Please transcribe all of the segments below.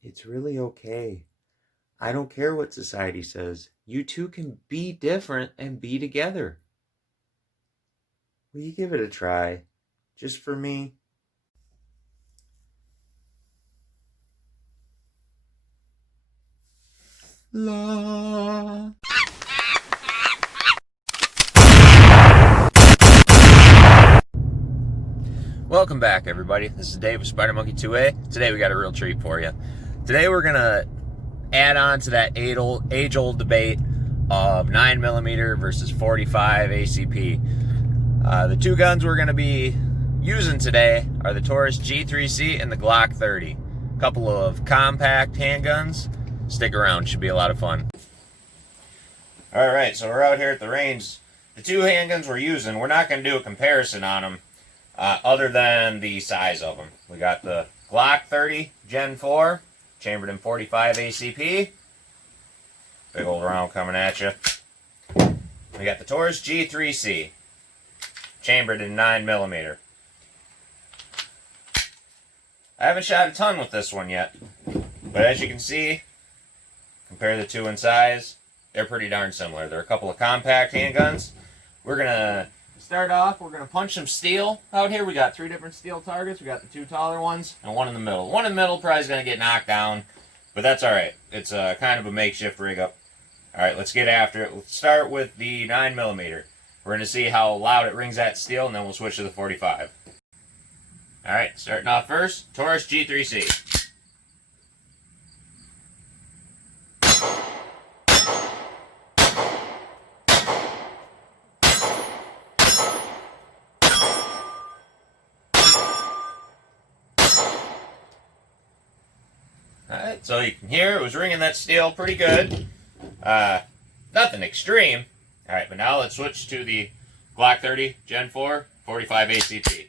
It's really okay. I don't care what society says. You two can be different and be together. Will you give it a try? Just for me? La. Welcome back, everybody. This is Dave with Spider Monkey 2A. Today we got a real treat for you. Today we're gonna add on to that age-old debate of 9mm versus 45 ACP. The two guns we're gonna be using today are the Taurus G3C and the Glock 30. A couple of compact handguns. Stick around, should be a lot of fun. Alright, so we're out here at the range. The two handguns we're using, we're not going to do a comparison on them other than the size of them. We got the Glock 30 Gen 4, chambered in 45 ACP. Big old round coming at you. We got the Taurus G3C, chambered in 9mm. I haven't shot a ton with this one yet, but as you can see, compare the two in size, they're pretty darn similar. They're a couple of compact handguns. We're going to start off, we're going to punch some steel out here. We got 3 different steel targets. We got the 2 taller ones and one in the middle. One in the middle probably is going to get knocked down, but that's alright. It's kind of a makeshift rig up. Alright, let's get after it. Let's start with the 9mm. We're going to see how loud it rings that steel, and then we'll switch to the 45. Alright, starting off first, Taurus G3C. Alright, so you can hear it was ringing that steel pretty good. Nothing extreme. Alright, but now let's switch to the Glock 30 Gen 4 45 ACP.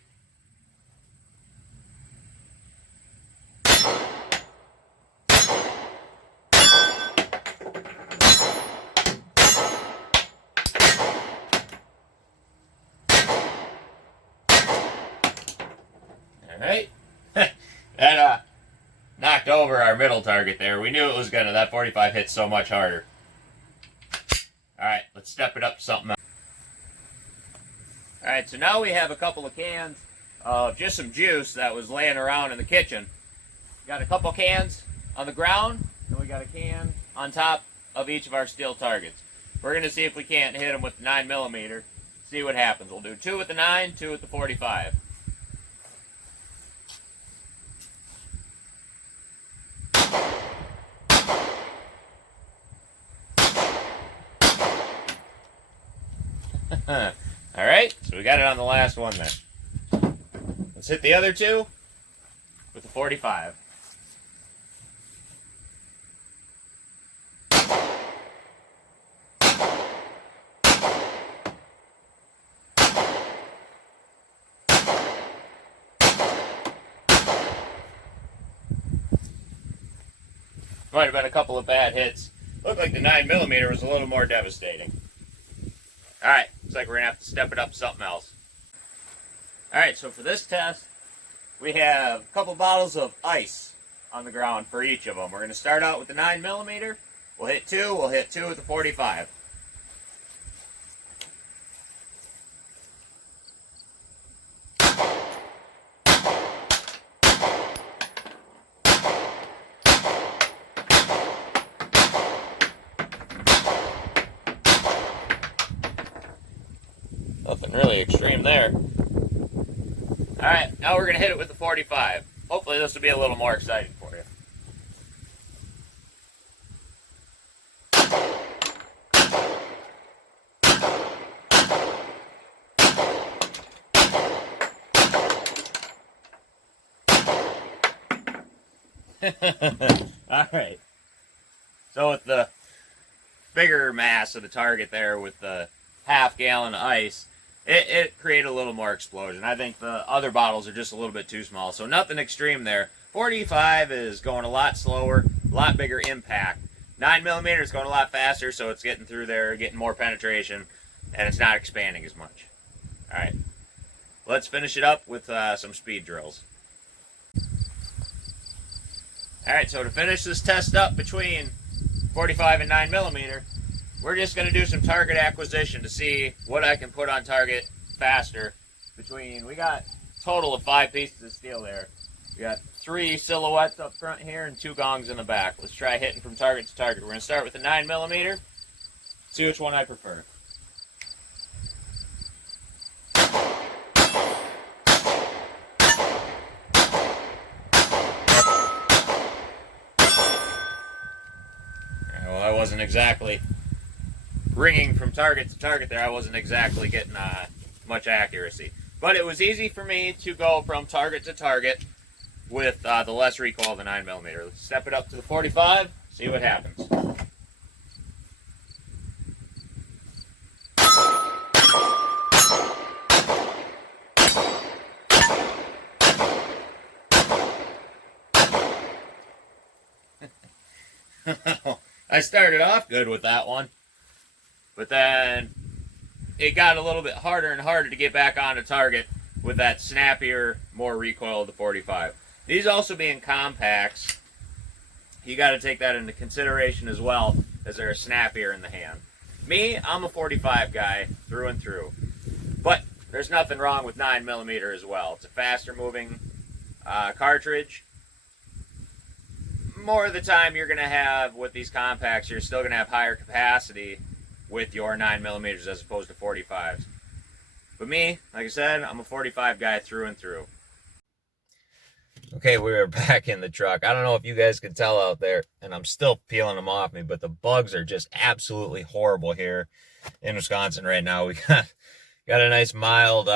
Alright. That knocked over our middle target there. We knew it was gonna. That 45 hit so much harder. Alright, let's step it up to something else. Alright, so now we have a couple of cans of just some juice that was laying around in the kitchen. Got a couple cans on the ground, and we got a can on top of each of our steel targets. We're going to see if we can't hit them with the 9mm. See what happens. We'll do 2 with the 9, 2 with the 45. Alright, so we got it on the last one then. Let's hit the other 2 with the 45. Might have been a couple of bad hits. Looked like the 9mm was a little more devastating. Alright, looks like we're going to have to step it up to something else. Alright, so for this test, we have a couple bottles of ice on the ground for each of them. We're going to start out with the 9mm. We'll hit 2, we'll hit 2 with the 45. Nothing really extreme there. Alright, now we're going to hit it with the 45. Hopefully this will be a little more exciting for you. Alright. So with the bigger mass of the target there with the half-gallon of ice, it created a little more explosion. I think the other bottles are just a little bit too small, so nothing extreme there. 45 is going a lot slower, a lot bigger impact. 9mm is going a lot faster, so it's getting through there, getting more penetration, and it's not expanding as much. Alright, let's finish it up with some speed drills. All right, so to finish this test up between 45 and 9mm, we're just going to do some target acquisition to see what I can put on target faster. We got a total of 5 pieces of steel there. We got 3 silhouettes up front here and 2 gongs in the back. Let's try hitting from target to target. We're going to start with the 9mm, see which one I prefer. Well, I wasn't exactly ringing from target to target there. I wasn't exactly getting much accuracy. But it was easy for me to go from target to target with the less recoil of the 9mm. Let's step it up to the 45, see what happens. I started off good with that one, but then it got a little bit harder and harder to get back onto target with that snappier, more recoil of the 45. These also being compacts, you got to take that into consideration as well, as they're snappier in the hand. Me, I'm a 45 guy through and through, but there's nothing wrong with 9mm as well. It's a faster moving cartridge. More of the time you're going to have, with these compacts, you're still going to have higher capacity with your 9mm as opposed to 45s. But me, like I said, I'm a 45 guy through and through. Okay, we're back in the truck. I don't know if you guys can tell out there, and I'm still peeling them off me, but the bugs are just absolutely horrible here in Wisconsin right now. We got a nice mild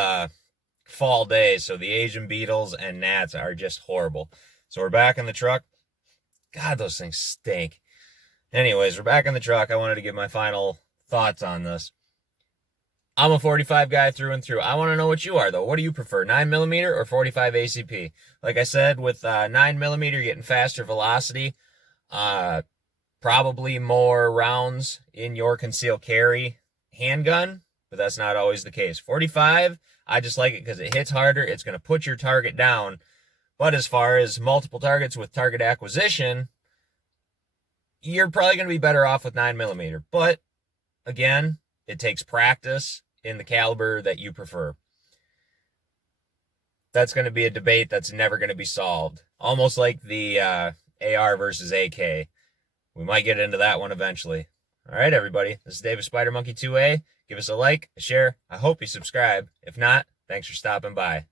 fall day, so the Asian beetles and gnats are just horrible. So we're back in the truck. God, those things stink. Anyways, we're back in the truck. I wanted to give my final thoughts on this. I'm a 45 guy through and through. I want to know what you are, though. What do you prefer, 9mm or 45 ACP? Like I said, with 9mm, you're getting faster velocity, probably more rounds in your concealed carry handgun, but that's not always the case. 45, I just like it because it hits harder. It's going to put your target down. But as far as multiple targets with target acquisition, you're probably going to be better off with 9mm. But, again, it takes practice in the caliber that you prefer. That's going to be a debate that's never going to be solved. Almost like the AR versus AK. We might get into that one eventually. All right, everybody. This is Dave of Spider Monkey 2A. Give us a like, a share. I hope you subscribe. If not, thanks for stopping by.